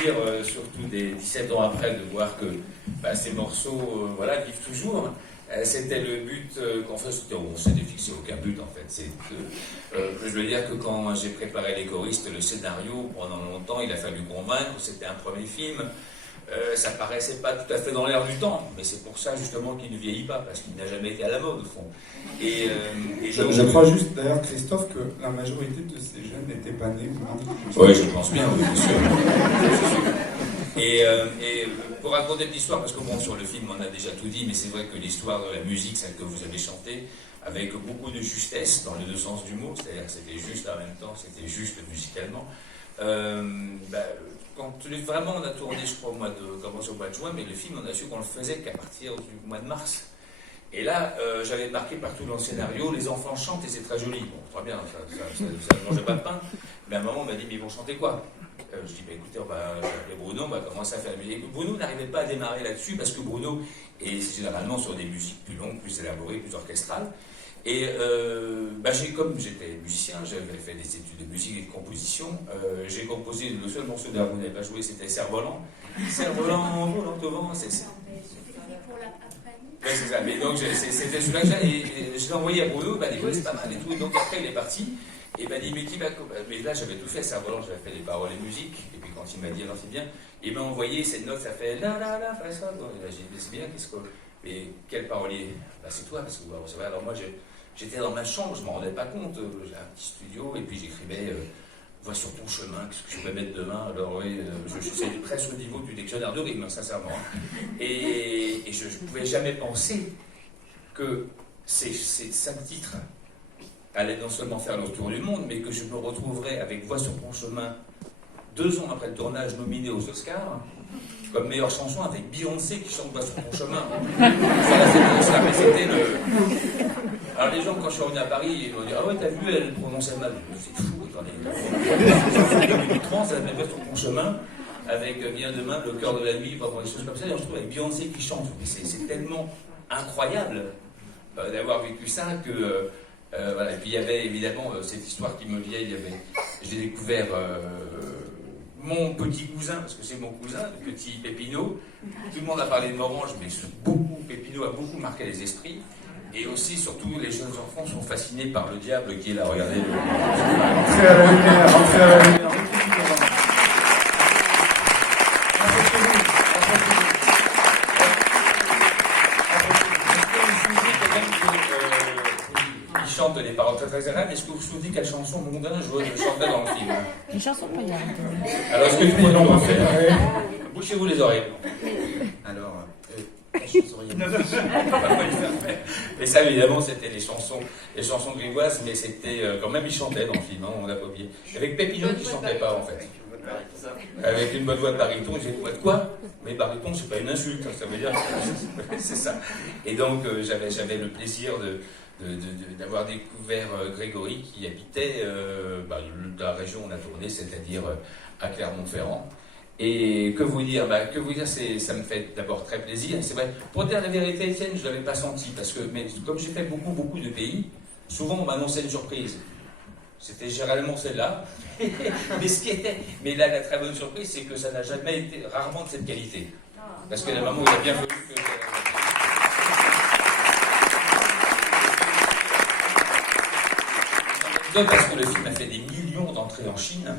plaisir, surtout des 17 ans après, de voir que ces morceaux voilà, vivent toujours. C'était le but qu'en fait, on s'était fixé aucun but en fait. Je veux dire que quand j'ai préparé les choristes, le scénario, pendant longtemps, il a fallu convaincre, c'était un premier film. Ça paraissait pas tout à fait dans l'air du temps, mais c'est pour ça justement qu'il ne vieillit pas, parce qu'il n'a jamais été à la mode au fond. Je crois juste d'ailleurs, Christophe, que la majorité de ces jeunes n'étaient pas nés. Oui, je pense bien, oui, bien sûr. Et pour raconter l'histoire, parce que bon, sur le film on a déjà tout dit, mais c'est vrai que l'histoire de la musique, celle que vous avez chantée, avec beaucoup de justesse dans les deux sens du mot, c'est-à-dire que c'était juste en même temps, c'était juste musicalement. Quand vraiment on a tourné, je crois, commencé au mois de juin, mais le film, on a su qu'on le faisait qu'à partir du mois de mars. Et là, j'avais marqué partout dans le scénario, les enfants chantent et c'est très joli. Bon, très bien, ça ne mangeait pas de pain. Mais à un moment, on m'a dit, mais ils vont chanter quoi? Je dis, écoutez, on va appeler Bruno, on va commencer à faire la musique. Bruno n'arrivait pas à démarrer là-dessus parce que Bruno est généralement sur des musiques plus longues, plus élaborées, plus orchestrales. Et comme j'étais musicien, j'avais fait des études de musique et de composition, j'ai composé le seul morceau d'air que vous n'avez pas joué, c'était Cerf-Volant. Cerf-Volant, volant au vent, c'est ça. Ouais, c'est ça, mais donc c'était celui-là que je l'ai envoyé à Bruno, il m'a dit, ouais, c'est pas mal et tout, et donc après il est parti, et il m'a dit, mais qui va. Mais là j'avais tout fait, Cerf-Volant, j'avais fait les paroles et musique, et puis quand il m'a dit, alors c'est bien, il m'a envoyé cette note, ça fait la, fait ça, bon, j'ai dit, c'est bien, qu'est-ce que. Mais quel parolier? C'est toi, parce que c'est vrai, alors moi j'étais dans ma chambre, je ne m'en rendais pas compte, j'ai un petit studio, et puis j'écrivais vois sur ton chemin, qu'est-ce que je peux mettre demain? Alors oui, c'est presque au niveau du dictionnaire de rime, sincèrement. Et je ne pouvais jamais penser que ces 5 titres allaient non seulement faire le tour du monde, mais que je me retrouverais avec Voix sur ton chemin 2 ans après le tournage, nominé aux Oscars, comme meilleure chanson avec Beyoncé qui chante Voix sur ton chemin. Ça, mais c'était le... Alors les gens, quand je suis revenu à Paris, ils m'ont dit, ah ouais, t'as vu, elle prononçait mal. C'est fou, attendez. En 2030, elle avait Voix sur ton chemin, avec Bien demain, Le cœur de la nuit, vraiment des choses comme ça, et on se trouve avec Beyoncé qui chante. C'est tellement incroyable d'avoir vécu ça que... voilà. Et puis il y avait évidemment cette histoire qui me vient, j'ai découvert... mon petit cousin, parce que c'est mon cousin, le petit Pépino. Tout le monde a parlé de Morange, mais Pépino a beaucoup marqué les esprits. Et aussi, surtout, les jeunes enfants sont fascinés par le diable qui est là. Regardez. Entrez à la lumière, entrez à la lumière. Il chante des paroles très très agréables. Est-ce que vous vous souvenez quelle chanson mondaine je chantais dans le film? Une chanson païenne. Alors, est-ce que je peux en faire? Bouchez-vous les oreilles. Alors, mais ça, évidemment, c'était les chansons grivoises, mais c'était quand même, ils chantaient dans le film, hein, on l'a pas oublié. Avec Pépino qui chantait pas, en fait. Avec une bonne voix de baryton, j'ai dit, de quoi? Mais baryton, c'est pas une insulte, ça veut dire que c'est ça. Et donc, j'avais le plaisir d'avoir découvert Grégory qui habitait dans la région où on a tourné, c'est-à-dire à Clermont-Ferrand. Et que vous dire, ça me fait d'abord très plaisir. C'est vrai, pour dire la vérité, Étienne, je ne l'avais pas senti, parce que comme j'ai fait beaucoup de pays, souvent on m'annonçait une surprise. C'était généralement celle-là. Mais là, la très bonne surprise, c'est que ça n'a jamais été, rarement de cette qualité. Parce que la maman, il a bien fallu que... Parce que le film a fait des millions d'entrées en Chine,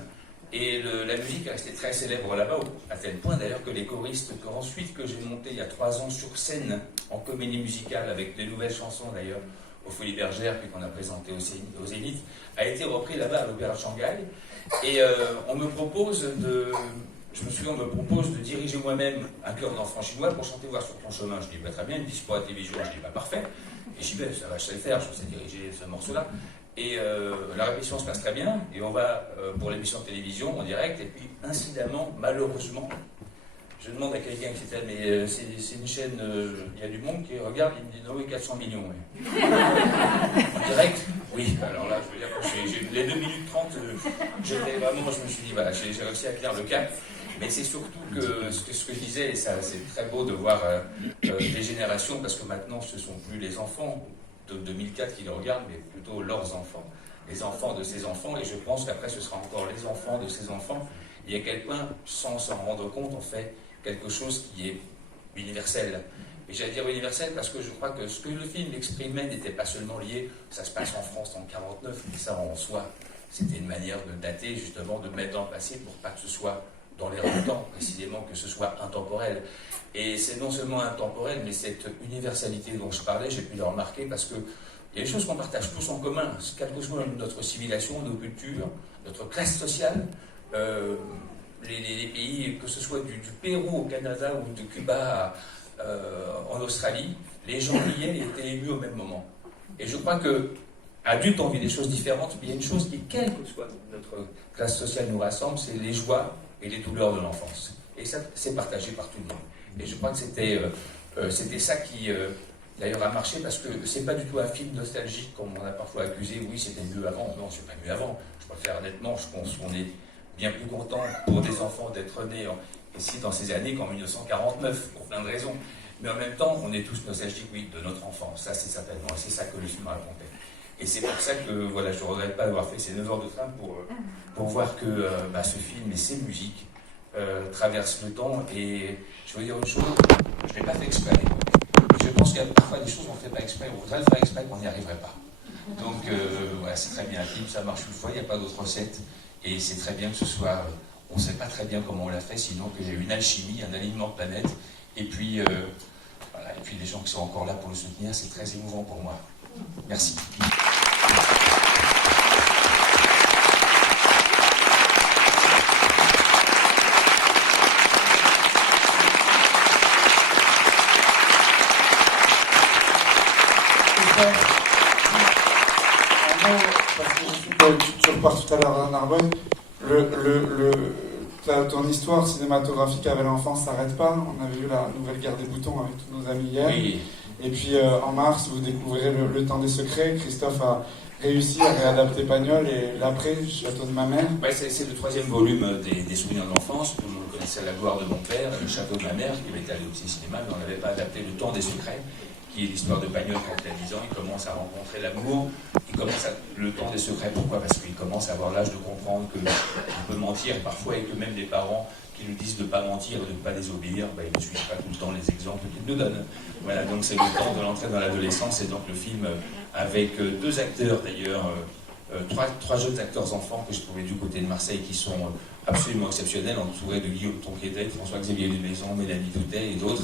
et la musique est restée très célèbre là-bas, à tel point d'ailleurs que les choristes, ensuite que j'ai monté il y a 3 ans sur scène, en comédie musicale, avec des nouvelles chansons d'ailleurs, aux Folies Bergères, puis qu'on a présenté au Zénith, a été repris là-bas à l'Opéra de Shanghai. Et on me propose on me propose de diriger moi-même un chœur d'enfants chinois pour chanter Voir sur ton chemin. Je dis, très bien, ils me disent pour la télévision, je dis, parfait. Et je dis, ça va, je sais le faire, je sais diriger ce morceau-là. Et la répétition se passe très bien, et on va pour l'émission de télévision en direct, et puis incidemment, malheureusement, je demande à quelqu'un qui était, mais c'est une chaîne, il y a du monde qui regarde, il me dit, non, oui, 400 millions. Oui. En direct? Oui, alors là, je veux dire, les 2 minutes 30, je me suis dit, voilà, j'ai réussi à tenir le cap. Mais c'est surtout que ce que je disais, et ça, c'est très beau de voir les générations, parce que maintenant, ce ne sont plus les enfants de 2004 qui le regardent, mais plutôt leurs enfants, les enfants de ces enfants, et je pense qu'après, ce sera encore les enfants de ces enfants. et à quel point, sans s'en rendre compte, on fait quelque chose qui est universel. Et j'allais dire universel parce que je crois que ce que le film exprimait n'était pas seulement lié, ça se passe en France en 1949, mais ça en soi, c'était une manière de dater, justement, de mettre dans le passé pour pas que ce soit dans l'air du temps, précisément, que ce soit intemporel. Et c'est non seulement intemporel, mais cette universalité dont je parlais, j'ai pu le remarquer parce que il y a des choses qu'on partage tous en commun, quelle que soit notre civilisation, nos cultures, notre classe sociale, les pays, que ce soit du Pérou au Canada ou de Cuba en Australie, les gens riaient et étaient émus au même moment. Et je crois que, adultes, on vit des choses différentes, mais il y a une chose qui, quelle que soit notre classe sociale, nous rassemble, c'est les joies et les douleurs de l'enfance. Et ça, c'est partagé par tout le monde. Et je crois que c'était ça qui... D'ailleurs, a marché parce que c'est pas du tout un film nostalgique comme on a parfois accusé. Oui, c'était mieux avant. Non, c'est pas mieux avant. Je préfère honnêtement, je pense qu'on est bien plus content pour des enfants d'être nés ici dans ces années qu'en 1949, pour plein de raisons. Mais en même temps, on est tous nostalgiques, oui, de notre enfance. Ça, c'est certainement. C'est ça que le film racontait. Et c'est pour ça que voilà, je ne regrette pas d'avoir fait ces 9 heures de train pour voir que ce film et ses musiques traversent le temps. Et je veux dire une chose, je ne l'ai pas fait exprès. Je pense qu'il y a parfois des choses qu'on ne fait pas exprès, on voudrait le faire exprès, qu'on n'y arriverait pas. Donc voilà, c'est très bien un film, ça marche une fois, il n'y a pas d'autre recette. Et c'est très bien que ce soit, on ne sait pas très bien comment on l'a fait, sinon qu'il y a une alchimie, un alignement de planètes. Et puis, voilà, et puis les gens qui sont encore là pour le soutenir, c'est très émouvant pour moi. Merci. Tu repars tout à l'heure à Narbonne. Ton histoire cinématographique avec l'enfant ne s'arrête pas. On avait vu la nouvelle guerre des boutons avec tous nos amis hier. Oui. Et puis en mars, vous découvrirez le temps des secrets. Christophe a réussi à réadapter Pagnol et l'après, Château de ma mère. Ouais, c'est le 3e volume des souvenirs de l'enfance. Tout le monde connaissait La gloire de mon père, Le château de ma mère, qui avait été adopté au cinéma, mais on n'avait pas adapté Le temps des secrets, qui est l'histoire de Pagnol quand il a 10 ans. Il commence à rencontrer l'amour, le temps des secrets. Pourquoi? Parce qu'il commence à avoir l'âge de comprendre qu'on peut mentir parfois et que même des parents qui nous disent de ne pas mentir et de ne pas désobéir, ils ne suivent pas tout le temps les exemples qu'ils nous donnent. Voilà, donc c'est le temps de l'entrée dans l'adolescence. Et donc le film, avec 2 acteurs d'ailleurs, 3 jeunes acteurs enfants que je trouvais du côté de Marseille qui sont absolument exceptionnels, entourés de Guillaume Tonquédec, François-Xavier Dumaison, Mélanie Doutet et d'autres.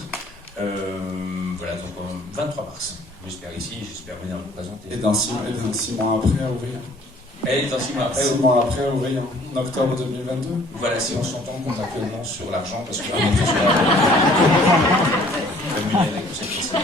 Voilà, donc 23 mars. J'espère ici, j'espère venir me présenter. Et dans 6 mois après à ouvrir. Et dans 6 mois après. 6 mois après à ouvrir, en octobre 2022. Voilà, si on s'entend contractuellement sur l'argent, parce que vraiment, ce soit rémunéré pour cette question.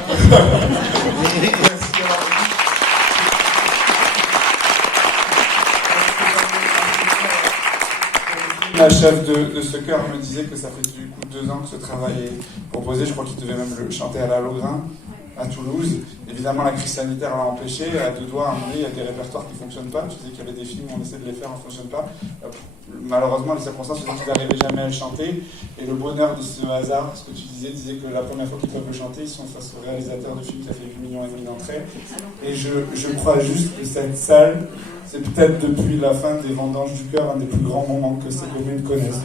La chef de ce chœur me disait que ça fait du coup 2 ans que ce travail est proposé. Je crois qu'il devait même le chanter à la Logrin, à Toulouse. Évidemment, la crise sanitaire l'a empêché. À 2 doigts, à un moment donné, il y a des répertoires qui ne fonctionnent pas. Tu disais qu'il y avait des films où on essaie de les faire, on ne fonctionne pas. Malheureusement, les circonstances faisaient qu'ils n'arrivaient jamais à le chanter. Et le bonheur de ce hasard, ce que tu disais que la première fois qu'ils peuvent le chanter, ils sont face au réalisateur de film qui a fait 8,5 millions d'entrées. Et je crois juste que cette salle, c'est peut-être depuis la fin des Vendanges du Cœur un des plus grands moments que ces communes connaissent.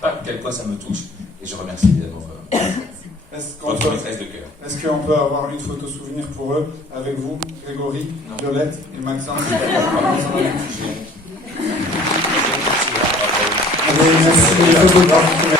Pas quel point ça me touche. Et je remercie évidemment votre maîtresse de cœur. Est-ce qu'on peut avoir une photo souvenir pour eux, avec vous, Grégory, Violette et Maxence? Merci.